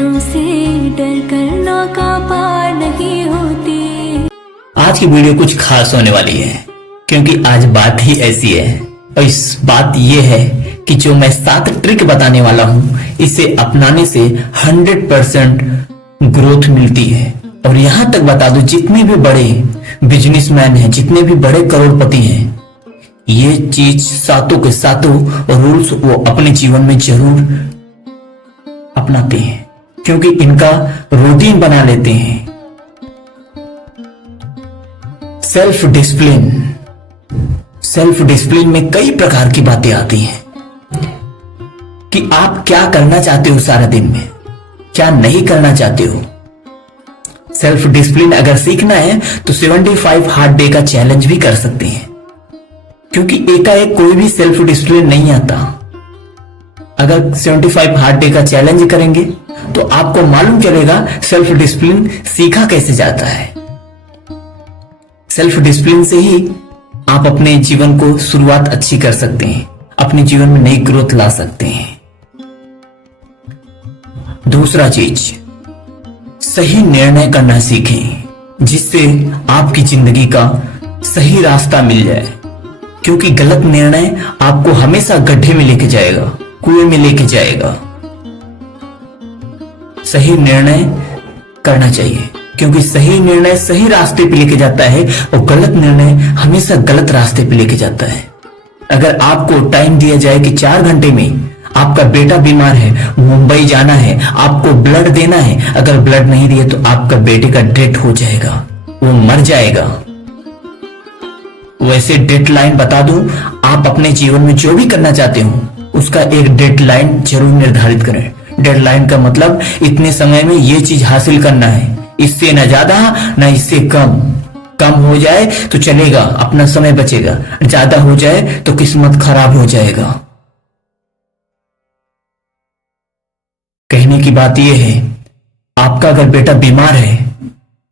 पत्थरों से डर कर नौका पार नहीं होती। आज की वीडियो कुछ खास होने वाली है क्योंकि आज बात ही ऐसी है और इस बात ये है कि जो मैं 7 ट्रिक बताने वाला हूँ इसे अपनाने से 100% ग्रोथ मिलती है। और यहां तक बता दूं, जितने भी बड़े बिजनेसमैन हैं, जितने भी बड़े करोड़पति हैं, ये चीज सातों के सातों रूल्स वो अपने जीवन में जरूर अपनाते हैं क्योंकि इनका रूटीन बना लेते हैं। सेल्फ डिसिप्लिन में कई प्रकार की बातें आती हैं कि आप क्या करना चाहते हो सारा दिन में, क्या नहीं करना चाहते हो। सेल्फ डिसिप्लिन अगर सीखना है तो 75 हार्ड डे का चैलेंज भी कर सकते हैं क्योंकि एकाएक कोई भी सेल्फ डिसिप्लिन नहीं आता। अगर 75 हार्ड डे का चैलेंज करेंगे तो आपको मालूम चलेगा सेल्फ डिसिप्लिन सीखा कैसे जाता है। सेल्फ डिसिप्लिन से ही आप अपने जीवन को शुरुआत अच्छी कर सकते हैं, अपने जीवन में नई ग्रोथ ला सकते हैं। दूसरा चीज, सही निर्णय करना सीखें जिससे आपकी जिंदगी का सही रास्ता मिल जाए क्योंकि गलत निर्णय आपको हमेशा गड्ढे में लेके जाएगा, कुएं में लेके जाएगा। सही निर्णय करना चाहिए क्योंकि सही निर्णय सही रास्ते पे लेके जाता है और गलत निर्णय हमेशा गलत रास्ते पे लेके जाता है। अगर आपको टाइम दिया जाए कि 4 घंटे में आपका बेटा बीमार है, मुंबई जाना है, आपको ब्लड देना है, अगर ब्लड नहीं दिए तो आपका बेटे का डेथ हो जाएगा, वो मर जाएगा। वैसे डेडलाइन बता दूं, आप अपने जीवन में जो भी करना चाहते हो उसका एक डेडलाइन जरूर निर्धारित करें। डेडलाइन का मतलब इतने समय में ये चीज हासिल करना है, इससे न ज्यादा न इससे कम हो जाए तो चलेगा, अपना समय बचेगा, ज्यादा हो जाए तो किस्मत खराब हो जाएगा। कहने की बात यह है, आपका अगर बेटा बीमार है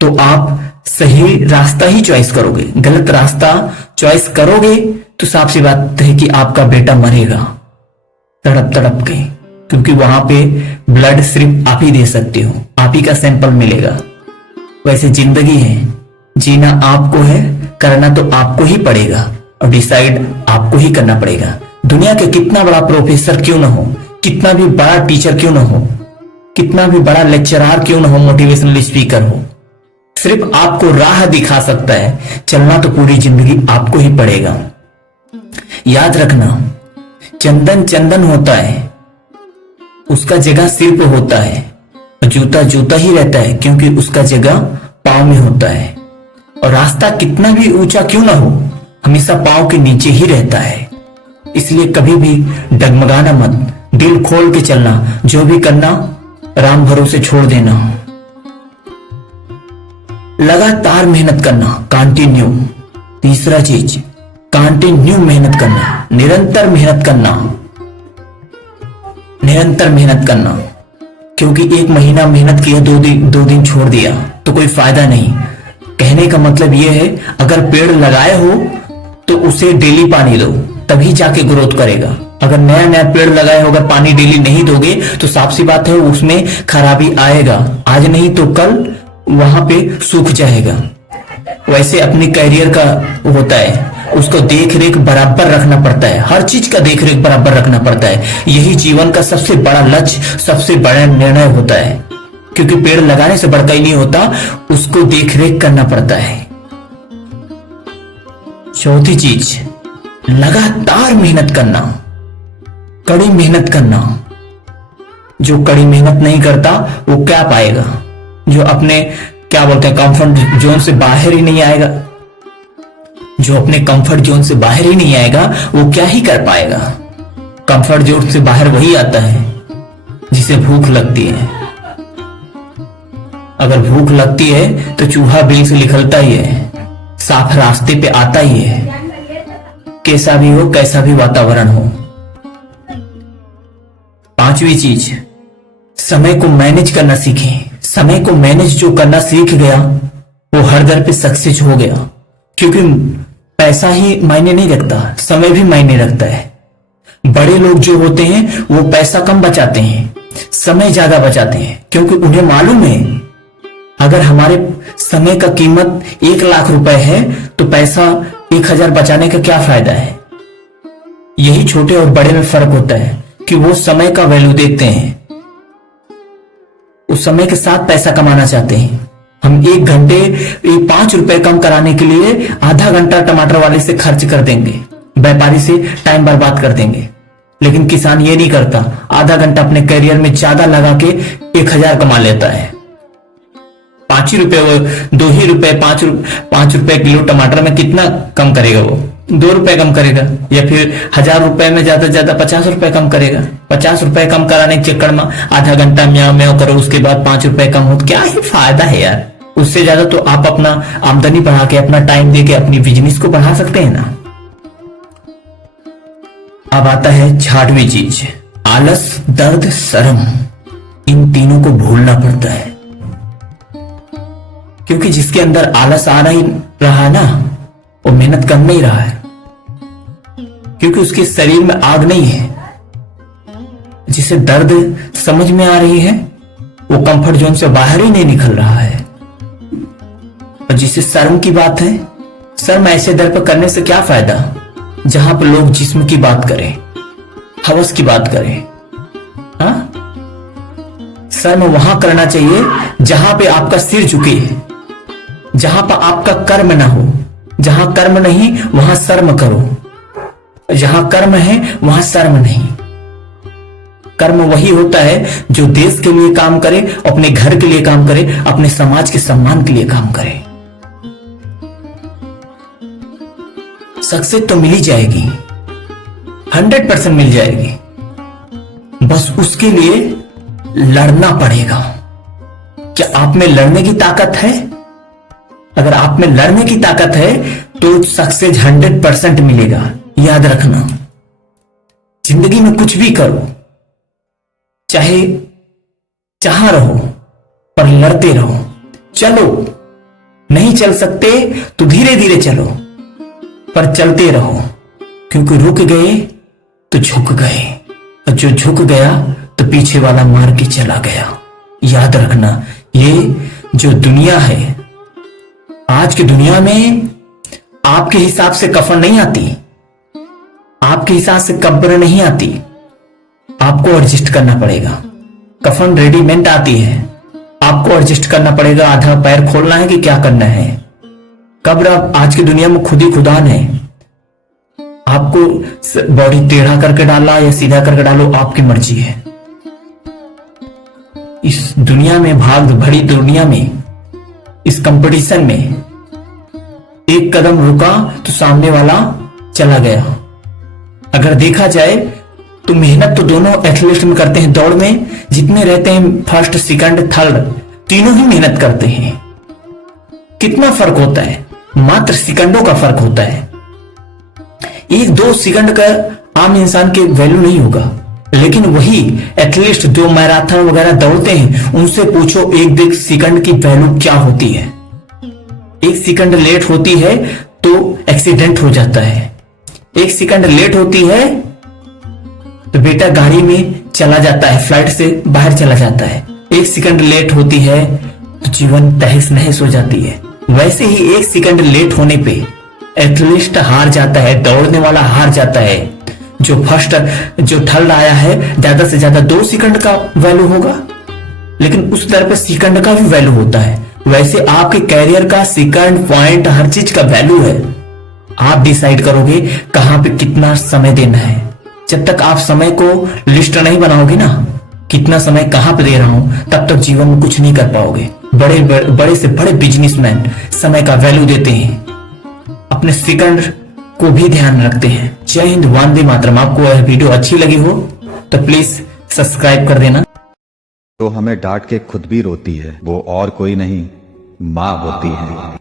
तो आप सही रास्ता ही चॉइस करोगे। गलत रास्ता चॉइस करोगे तो साफ सी बात है कि आपका बेटा मरेगा तड़प तड़प के, क्योंकि वहां पे ब्लड सिर्फ आप ही दे सकते हो, आप ही का सैंपल मिलेगा। वैसे जिंदगी है, जीना आपको है, करना तो आपको ही पड़ेगा और डिसाइड आपको ही करना पड़ेगा। दुनिया के कितना बड़ा प्रोफेसर क्यों ना हो, कितना भी बड़ा टीचर क्यों ना हो, कितना भी बड़ा लेक्चरर क्यों ना हो, मोटिवेशनल स्पीकर हो, सिर्फ आपको राह दिखा सकता है, चलना तो पूरी जिंदगी आपको ही पड़ेगा। याद रखना, चंदन चंदन होता है, उसका जगह सिर पे होता है, और जूता जूता ही रहता है क्योंकि उसका जगह पांव में होता है। और रास्ता कितना भी ऊंचा क्यों ना हो, हमेशा पांव के नीचे ही रहता है। इसलिए कभी भी डगमगाना मत, दिल खोल के चलना, जो भी करना राम भरोसे छोड़ देना। लगातार मेहनत करना, कंटिन्यू। तीसरा चीज, कंटिन्यू मेहनत करना, निरंतर मेहनत करना क्योंकि 1 महीना मेहनत किया, 2 दिन छोड़ दिया तो कोई फायदा नहीं। कहने का मतलब यह है, अगर पेड़ लगाए हो तो उसे डेली पानी दो, तभी जाके ग्रोथ करेगा। अगर नया पेड़ लगाए हो, अगर पानी डेली नहीं दोगे तो साफ सी बात है उसमें खराबी आएगा, आज नहीं तो कल वहां पे सूख जाएगा। वैसे अपने कैरियर का होता है, उसको देख रेख बराबर रखना पड़ता है, हर चीज का देख रेख बराबर रखना पड़ता है। यही जीवन का सबसे बड़ा लक्ष्य, सबसे बड़ा निर्णय होता है क्योंकि पेड़ लगाने से बढ़ता ही नहीं होता, उसको देख रेख करना पड़ता है। चौथी चीज, लगातार मेहनत करना, कड़ी मेहनत करना। जो कड़ी मेहनत नहीं करता वो क्या पाएगा, जो अपने क्या बोलते हैं कंफर्ट जोन से बाहर ही नहीं आएगा, जो अपने कंफर्ट जोन से बाहर ही नहीं आएगा वो क्या ही कर पाएगा। कंफर्ट जोन से बाहर वही आता है जिसे भूख लगती है। अगर भूख लगती है तो चूहा बिल से निकलता ही है, साफ रास्ते पे आता ही है, कैसा भी हो, कैसा भी वातावरण हो। 5वीं चीज, समय को मैनेज करना सीखें। समय को मैनेज जो करना सीख गया वो हर दर पे सक्सेस हो गया क्योंकि पैसा ही मायने नहीं रखता, समय भी मायने रखता है। बड़े लोग जो होते हैं वो पैसा कम बचाते हैं समय ज्यादा बचाते हैं, क्योंकि उन्हें मालूम है अगर हमारे समय का कीमत 1,00,000 रुपए है तो पैसा 1,000 बचाने का क्या फायदा है। यही छोटे और बड़े में फर्क होता है कि वो समय का वैल्यू देखते हैं, उस समय के साथ पैसा कमाना चाहते हैं। हम 1 घंटे 5 रुपए कम कराने के लिए आधा घंटा टमाटर वाले से खर्च कर देंगे, व्यापारी से टाइम बर्बाद कर देंगे, लेकिन किसान ये नहीं करता, आधा घंटा अपने करियर में ज्यादा लगा के 1,000 कमा लेता है। 5 ही रुपए, वो 2 ही रुपए, 5 रुपए किलो टमाटर में कितना कम करेगा वो? 2 रुपए कम करेगा, या फिर 1,000 रुपए में ज्यादा से ज्यादा 50 रुपए कम करेगा। 50 रुपए कम कराने के चक्कर में आधा घंटा म्याऊ म्याऊ करो, उसके बाद 5 रुपए कम हो, तो क्या ही फायदा है यार। उससे ज्यादा तो आप अपना आमदनी बढ़ा के, अपना टाइम दे के अपनी बिजनेस को बढ़ा सकते हैं ना। अब आता है 6वीं चीज, आलस, दर्द, शर्म। इन तीनों को भूलना पड़ता है, क्योंकि जिसके अंदर आलस आ नहीं रहा है ना, वो मेहनत कर नहीं रहा है, क्योंकि उसके शरीर में आग नहीं है। जिसे दर्द समझ में आ रही है वो कंफर्ट जोन से बाहर ही नहीं निकल रहा है। और जिसे शर्म की बात है, शर्म ऐसे दर पर करने से क्या फायदा जहां पर लोग जिस्म की बात करें, हवस की बात करें। हाँ, शर्म वहां करना चाहिए जहां पे आपका सिर झुके, जहां पर आपका कर्म ना हो। जहां कर्म नहीं वहां शर्म करो, जहां कर्म है वहां शर्म नहीं। कर्म वही होता है जो देश के लिए काम करे, अपने घर के लिए काम करे, अपने समाज के सम्मान के लिए काम करे। सक्सेस तो मिल ही जाएगी, 100% मिल जाएगी, बस उसके लिए लड़ना पड़ेगा। क्या आप में लड़ने की ताकत है? अगर आप में लड़ने की ताकत है तो सक्सेस 100% मिलेगा। याद रखना, जिंदगी में कुछ भी करो, चाहे जहां रहो, पर लड़ते रहो। चलो, नहीं चल सकते तो धीरे धीरे चलो, पर चलते रहो, क्योंकि रुक गए तो झुक गए, और जो झुक गया तो पीछे वाला मार के चला गया। याद रखना, ये जो दुनिया है, आज की दुनिया में आपके हिसाब से कफन नहीं आती, आपके हिसाब से कब्र नहीं आती, आपको एडजस्ट करना पड़ेगा। कफन रेडीमेड आती है, आपको एडजस्ट करना पड़ेगा। आधा पैर खोलना है कि क्या करना है। कब्र आज की दुनिया में खुद ही खुदान है, आपको बॉडी टेढ़ा करके डालना या सीधा करके डालो, आपकी मर्जी है। इस दुनिया में, भाग भरी दुनिया में, इस कंपटीशन में एक कदम रुका तो सामने वाला चला गया। अगर देखा जाए तो मेहनत तो दोनों एथलीट में करते हैं। दौड़ में जितने रहते हैं, फर्स्ट, सेकंड, थर्ड, तीनों ही मेहनत करते हैं। कितना फर्क होता है? मात्र सेकंडों का फर्क होता है। 1-2 सेकंड का आम इंसान के वैल्यू नहीं होगा, लेकिन वही एथलीट जो मैराथन वगैरह दौड़ते हैं, उनसे पूछो 1 सेकंड की वैल्यू क्या होती है। 1 सेकंड लेट होती है तो एक्सीडेंट हो जाता है। 1 सेकंड लेट होती है तो बेटा गाड़ी में चला जाता है, फ्लाइट से बाहर चला जाता है। 1 सेकंड लेट होती है तो जीवन तहस नहस हो जाती है। वैसे ही 1 सेकंड लेट होने पे एथलीट हार जाता है, दौड़ने वाला हार जाता है। जो फर्स्ट, जो थर्ड आया है, ज्यादा से ज्यादा 2 सेकंड का वैल्यू होगा, लेकिन उस दर पे सेकंड का भी वैल्यू होता है। वैसे आपके कैरियर का सेकंड, पॉइंट, हर चीज का वैल्यू है। आप डिसाइड करोगे कहां पे कितना समय देना है। जब तक आप समय को लिस्ट नहीं बनाओगे ना, कितना समय कहां पे दे रहा हूं, तब तक जीवन में कुछ नहीं कर पाओगे। बड़े से बड़े बिजनेसमैन समय का वैल्यू देते हैं, अपने सेकंड को भी ध्यान रखते हैं। जय हिंद, वंदे मातरम। आपको यह वीडियो अच्छी लगी हो तो प्लीज सब्सक्राइब कर देना। तो हमें डांट के खुद भी रोती है, वो और कोई नहीं, माँ होती है।